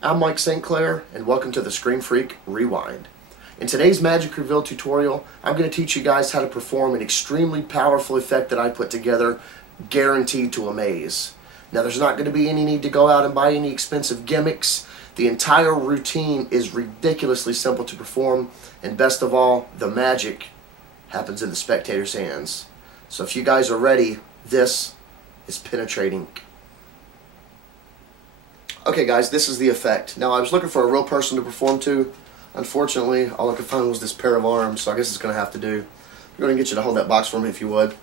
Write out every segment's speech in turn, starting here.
I'm Mike St. Clair, and welcome to the Screen Freak Rewind. In today's Magic Reveal tutorial, I'm going to teach you guys how to perform an extremely powerful effect that I put together, guaranteed to amaze. Now, there's not going to be any need to go out and buy any expensive gimmicks. The entire routine is ridiculously simple to perform, and best of all, the magic happens in the spectator's hands. So if you guys are ready, this is Penetratink. Okay guys, this is the effect. Now I was looking for a real person to perform to. Unfortunately, all I could find was this pair of arms, so I guess it's going to have to do. I'm going to get you to hold that box for me if you would.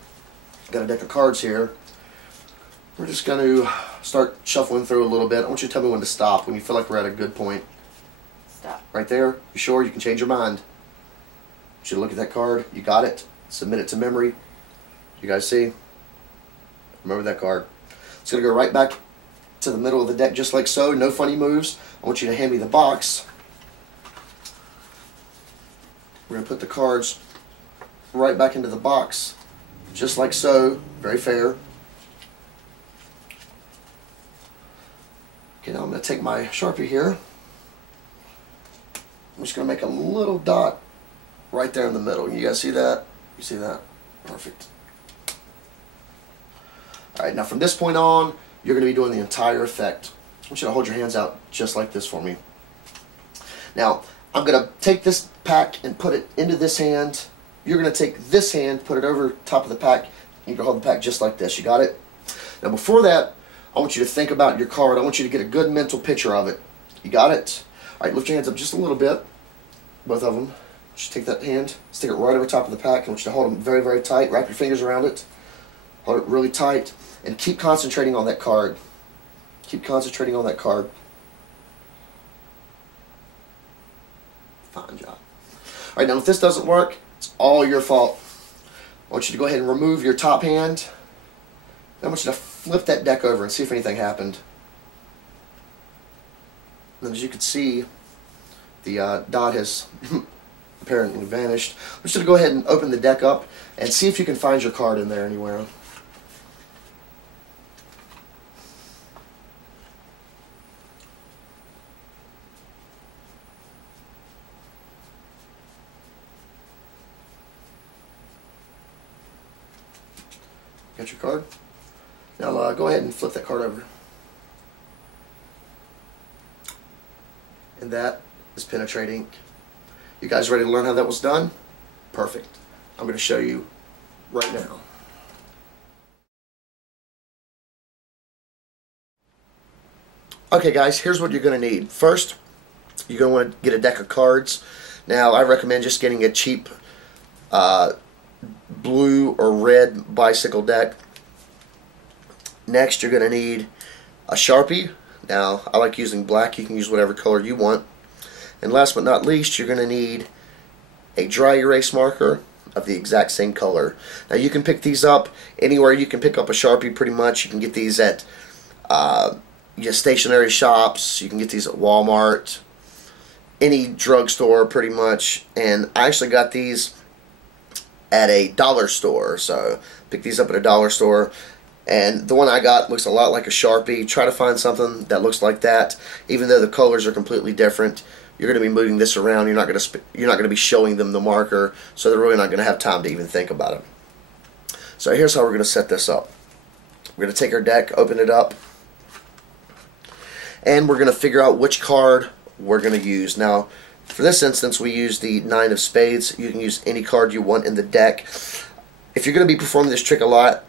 Got a deck of cards here. We're just going to start shuffling through a little bit. I want you to tell me when to stop, when you feel like we're at a good point. Stop. Right there? You sure? You can change your mind. I want you to look at that card. You got it. Submit it to memory. You guys see? Remember that card. It's going to go right back to the middle of the deck just like so. No funny moves. I want you to hand me the box. We're going to put the cards right back into the box just like so. Very fair. Okay, now I'm going to take my Sharpie here. I'm just going to make a little dot right there in the middle. You guys see that? You see that? Perfect. Alright, now from this point on, you're going to be doing the entire effect. I want you to hold your hands out just like this for me. Now, I'm going to take this pack and put it into this hand. You're going to take this hand, put it over top of the pack, and you can hold the pack just like this. You got it? Now, before that, I want you to think about your card. I want you to get a good mental picture of it. You got it? Alright, lift your hands up just a little bit. Both of them. Just take that hand, stick it right over top of the pack. I want you to hold them very, very tight. Wrap your fingers around it. Hold it really tight. And keep concentrating on that card. Keep concentrating on that card. Fine job. Alright, now if this doesn't work, it's all your fault. I want you to go ahead and remove your top hand. I want you to flip that deck over and see if anything happened. And as you can see, the dot has apparently vanished. I'm just going to go ahead and open the deck up and see if you can find your card in there anywhere. Got your card? Now go ahead and flip that card over. And that is Penetratink. You guys ready to learn how that was done? Perfect. I'm going to show you right now. Okay guys, here's what you're going to need. First, you're going to want to get a deck of cards. Now I recommend just getting a cheap blue or red bicycle deck. Next, you're going to need a Sharpie. Now, I like using black. You can use whatever color you want. And last but not least, you're going to need a dry erase marker of the exact same color. Now, you can pick these up anywhere. You can pick up a Sharpie pretty much. You can get these at stationery shops. You can get these at Walmart, any drugstore pretty much. And I actually got these at a dollar store, so pick these up at a dollar store. And the one I got looks a lot like a Sharpie. Try to find something that looks like that. Even though the colors are completely different, you're going to be moving this around. You're not going to be showing them the marker, so they're really not going to have time to even think about it. So here's how we're going to set this up. We're going to take our deck, open it up, and we're going to figure out which card we're going to use. Now, for this instance, we use the 9 of spades. You can use any card you want in the deck. If you're going to be performing this trick a lot,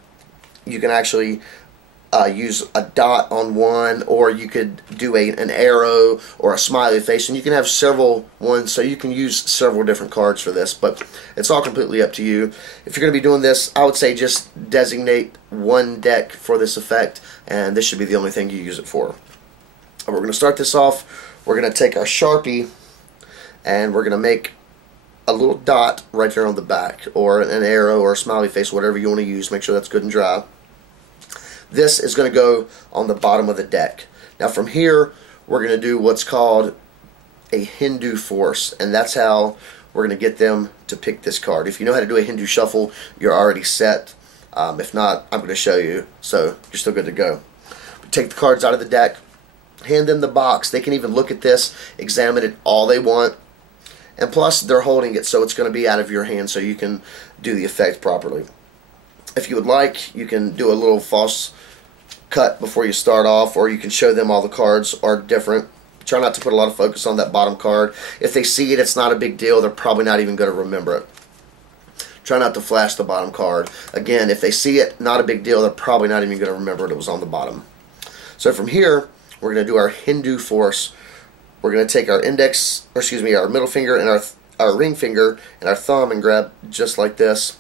you can actually use a dot on one, or you could do an arrow or a smiley face, and you can have several ones, so you can use several different cards for this, but it's all completely up to you. If you're going to be doing this, I would say just designate one deck for this effect, and this should be the only thing you use it for. We're going to start this off. We're going to take our Sharpie, and we're going to make a little dot right there on the back, or an arrow or a smiley face, whatever you want to use. Make sure that's good and dry. This is going to go on the bottom of the deck. Now from here, we're going to do what's called a Hindu force, and that's how we're going to get them to pick this card. If you know how to do a Hindu shuffle, you're already set. If not, I'm going to show you, so you're still good to go. Take the cards out of the deck, Hand them the box. They can even look at this, examine it all they want. And plus, they're holding it, so it's going to be out of your hand so you can do the effect properly. If you would like, you can do a little false cut before you start off, or you can show them all the cards are different. Try not to put a lot of focus on that bottom card. If they see it, it's not a big deal. They're probably not even going to remember it. Try not to flash the bottom card. Again, if they see it, not a big deal. They're probably not even going to remember it was on the bottom. So from here, we're going to do our Hindu force. We're going to take our index, or excuse me, our middle finger and our ring finger and our thumb and grab just like this.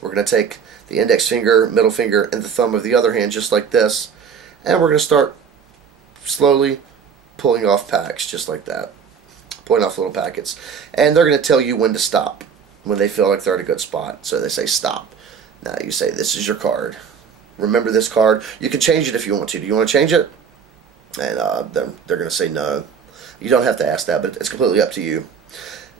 We're going to take the index finger, middle finger, and the thumb of the other hand just like this. And we're going to start slowly pulling off packs just like that. Pulling off little packets. And they're going to tell you when to stop, when they feel like they're at a good spot. So they say stop. Now you say, this is your card. Remember this card. You can change it if you want to. Do you want to change it? And they're going to say no. You don't have to ask that, but it's completely up to you.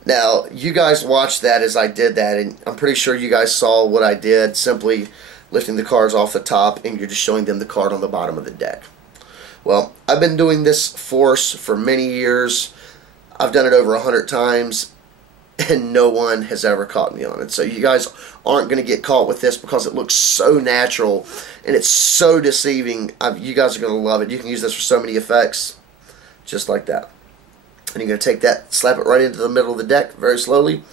Now, you guys watched that as I did that, and I'm pretty sure you guys saw what I did, simply lifting the cards off the top, and you're just showing them the card on the bottom of the deck. Well, I've been doing this force for many years. I've done it over 100 times, and no one has ever caught me on it. So you guys aren't going to get caught with this because it looks so natural, and it's so deceiving. You guys are going to love it. You can use this for so many effects, just like that. And you're going to take that, slap it right into the middle of the deck very slowly.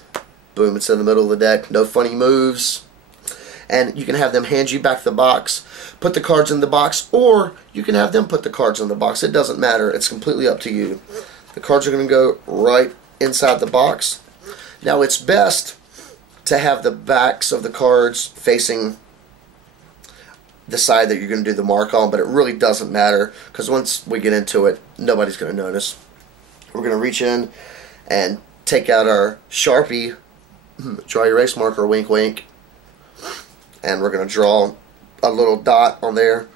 Boom, it's in the middle of the deck. No funny moves. And you can have them hand you back the box, put the cards in the box, or you can have them put the cards in the box. It doesn't matter. It's completely up to you. The cards are going to go right inside the box. Now, it's best to have the backs of the cards facing the side that you're going to do the mark on, but it really doesn't matter because once we get into it, nobody's going to notice. We're going to reach in and take out our Sharpie dry erase marker, wink wink, and we're going to draw a little dot on there,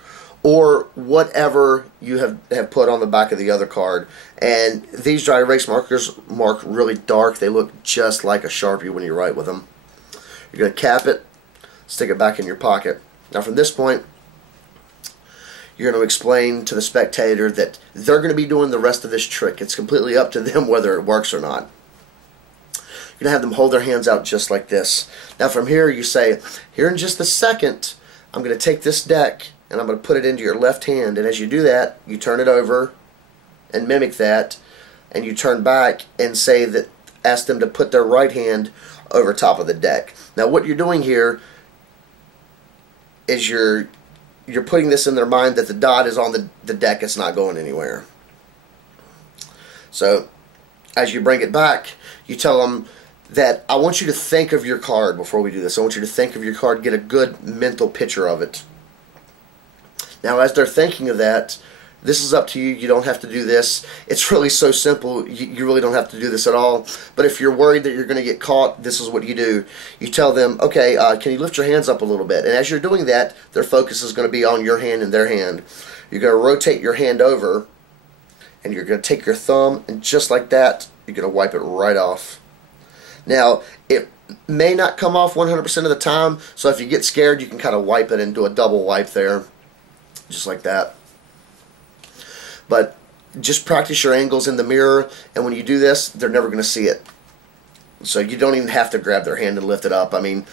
or whatever you have put on the back of the other card. And these dry erase markers mark really dark. They look just like a Sharpie when you write with them. You're going to cap it, stick it back in your pocket. Now from this point, you're going to explain to the spectator that they're going to be doing the rest of this trick. It's completely up to them whether it works or not. You're going to have them hold their hands out just like this. Now from here you say, here in just a second, I'm going to take this deck and I'm going to put it into your left hand. And as you do that, you turn it over and mimic that. And you turn back and say that, ask them to put their right hand over top of the deck. Now what you're doing here is you're putting this in their mind that the dot is on the deck. It's not going anywhere. So as you bring it back, you tell them that I want you to think of your card before we do this. I want you to think of your card, get a good mental picture of it. Now as they're thinking of that, this is up to you. You don't have to do this. It's really so simple. You really don't have to do this at all. But if you're worried that you're going to get caught, this is what you do. You tell them, okay, can you lift your hands up a little bit? And as you're doing that, their focus is going to be on your hand and their hand. You're going to rotate your hand over, and you're going to take your thumb, and just like that, you're going to wipe it right off. Now, it may not come off 100% of the time, so if you get scared, you can kind of wipe it and do a double wipe there, just like that. But just practice your angles in the mirror, and when you do this, they're never going to see it. So you don't even have to grab their hand and lift it up. I mean,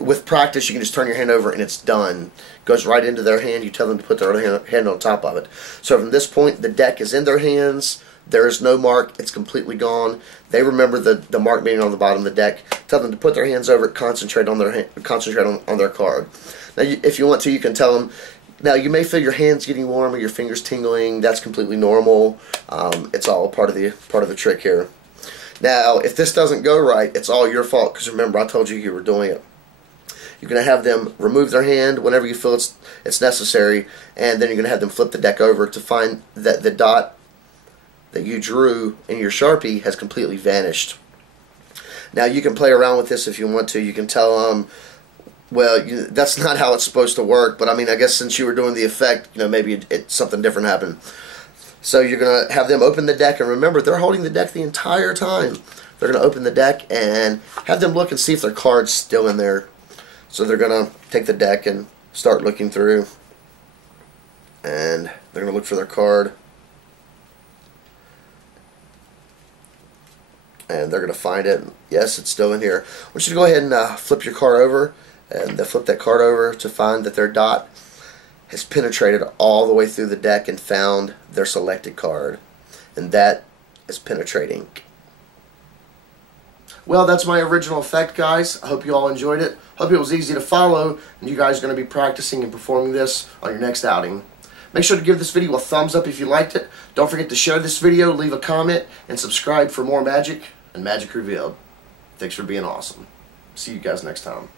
with practice, you can just turn your hand over and it's done. It goes right into their hand. You tell them to put their hand on top of it. So from this point, the deck is in their hands. There is no mark. It's completely gone. They remember the mark being on the bottom of the deck. Tell them to put their hands over it, concentrate on their card. Now, if you want to, you can tell them, now you may feel your hands getting warm or your fingers tingling. That's completely normal. It's all part of the trick here. Now, if this doesn't go right, it's all your fault because remember, I told you you were doing it. You're going to have them remove their hand whenever you feel it's necessary, and then you're going to have them flip the deck over to find that the dot that you drew in your Sharpie has completely vanished. Now, you can play around with this if you want to. You can tell them, well, that's not how it's supposed to work, but I mean, I guess since you were doing the effect, maybe something different happened. So you're going to have them open the deck, and remember, they're holding the deck the entire time. They're going to open the deck and have them look and see if their card's still in there. So they're going to take the deck and start looking through, and they're going to look for their card. and they're going to find it. Yes, it's still in here. I want you to go ahead and flip your card over, and flip that card over to find that their dot has penetrated all the way through the deck and found their selected card, and that is Penetratink. Well, that's my original effect, guys. I hope you all enjoyed it. Hope it was easy to follow, and you guys are going to be practicing and performing this on your next outing. Make sure to give this video a thumbs up if you liked it. Don't forget to share this video, leave a comment, and subscribe for more magic and Magic Revealed. Thanks for being awesome. See you guys next time.